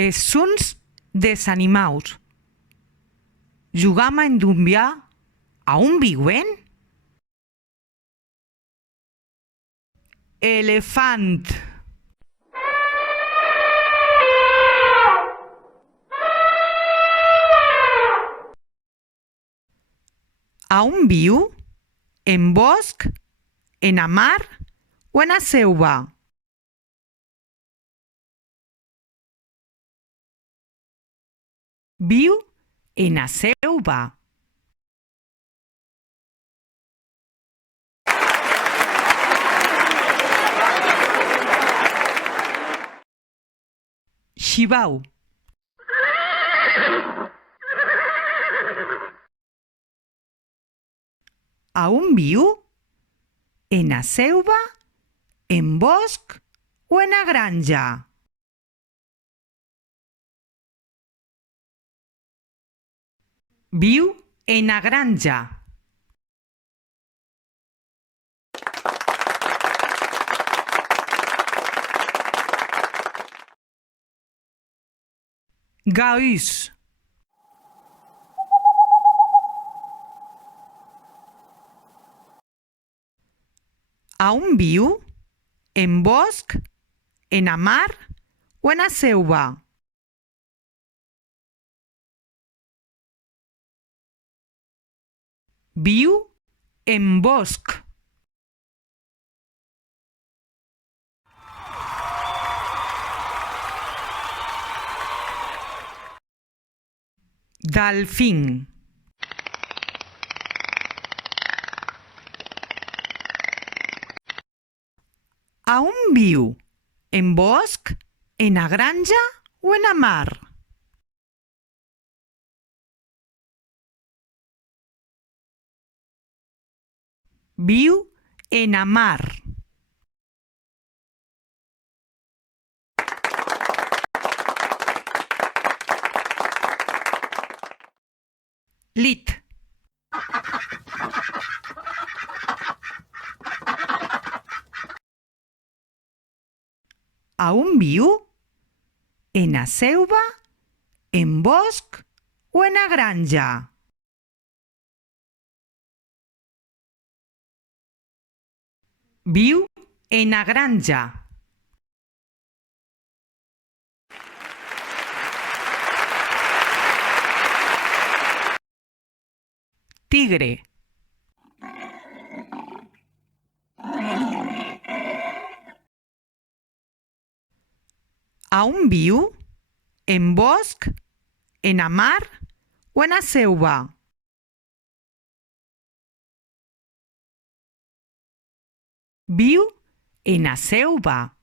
Es sons desanimaus. Jugam a endumbiar a un viuent? Elefant. A on viu? En bosc? En a mar? O en a selva? Viu en a selva. Xibau. A on viu? En a selva? En bosc? O en a granja? Viu en a granja. Gaús. A on viu? En bosc? En a mar? O en a selva? Viu en bosc. Delfín. A on viu? En bosc? En a granja? O en a mar? Viu en a mar. Lit. A on viu? En a selva? En bosc? O en a granja? Viu en a granja. Tigre. A on viu? En bosc? En a mar? O en a selva? Viu en a selva.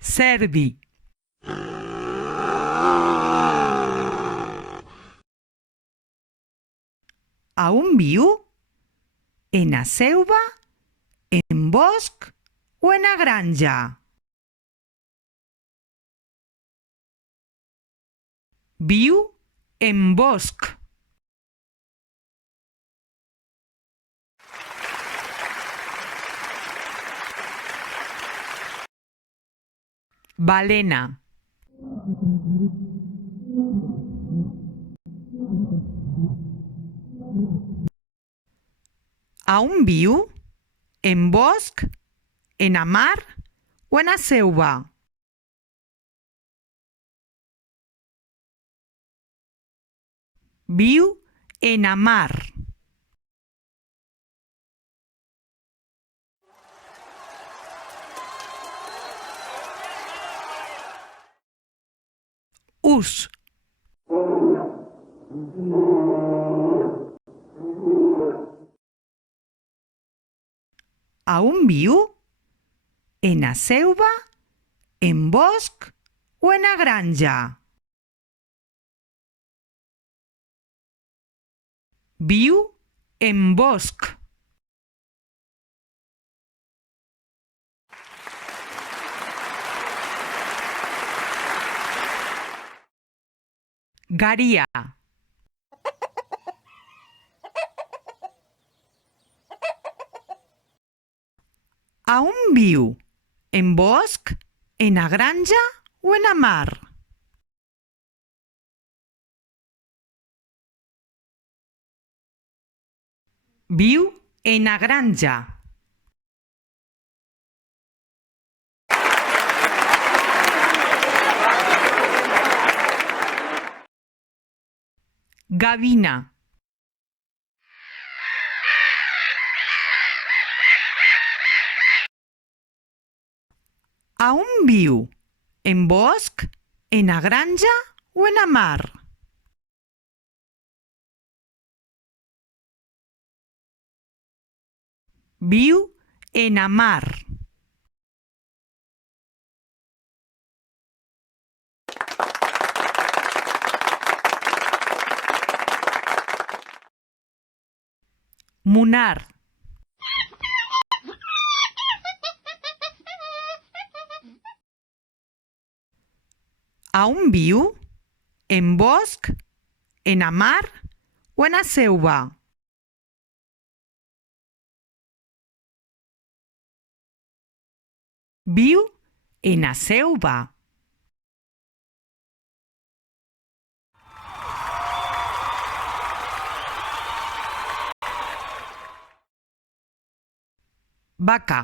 Cervi. A on viu? En a selva? En bosc? O en a granja? Viu en bosc. Balena. A on viu? En bosc? En a mar? O en a selva? Viu en a mar. Us. A on viu? En a selva? En bosc? O en a granja? Viu en bosc. Garia. A on viu? En bosc, en a granja o en a mar? Viu en a granja. Gavina. A on viu? En bosc, en a granja o en a mar? Viu en a mar. Munar. A on viu? En bosc, en a mar o en a selva? Viu en a selva. Vaca.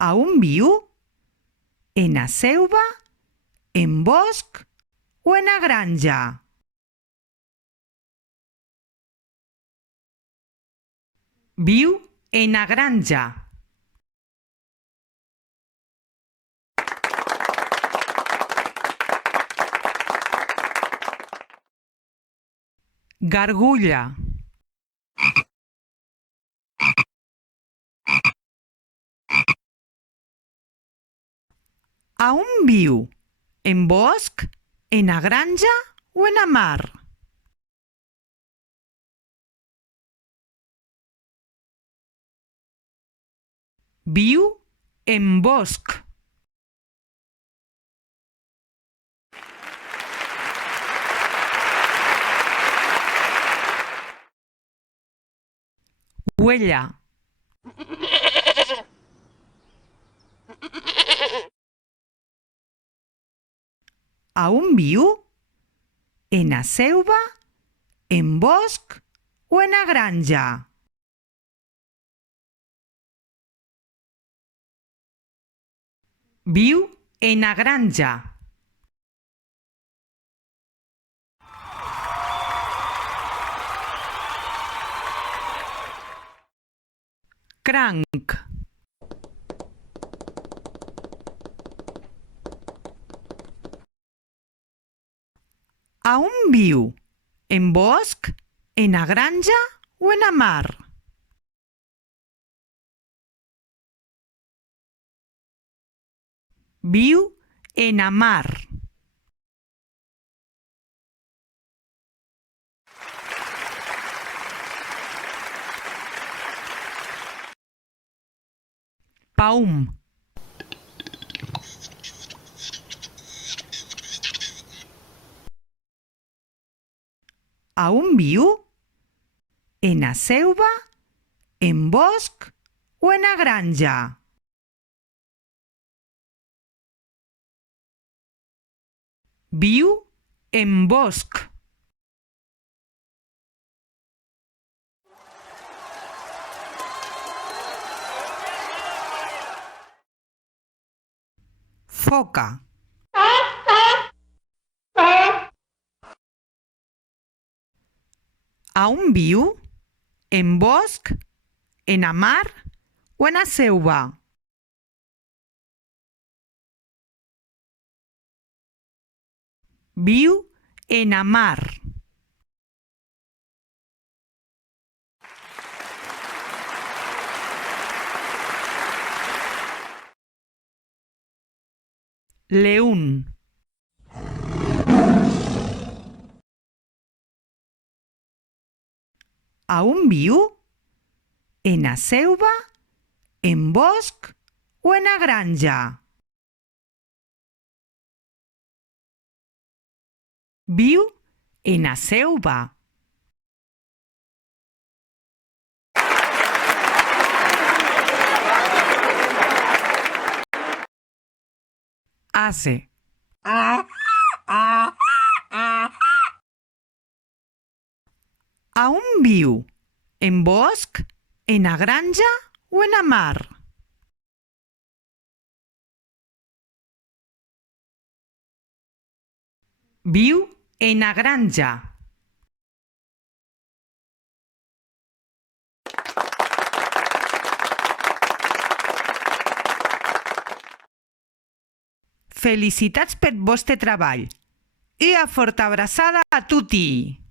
A on viu? En a selva, en bosc o en a granja? Viu en a granja. Gargulla. A on viu? En bosc, en a granja o en a mar? Viu en bosc. Huella. A on viu? En a selva, en bosc o en a granja? Viu en a granja. Cranc. A on viu? En bosc, en a granja o en a mar? Viu en a mar. Paum. A on viu? En a selva, en bosc o en a granja? Viu en bosc. Foca. A on viu? En bosc, en a mar o en a selva? Viu en a mar. León. A on viu? En a selva, en bosc o en a granja? Viu en a selva. Ase. A on viu? En bosc, en a granja o en a mar? Viu en a granja. Felicitats pel vostre treball. Una forta abraçada a tutti!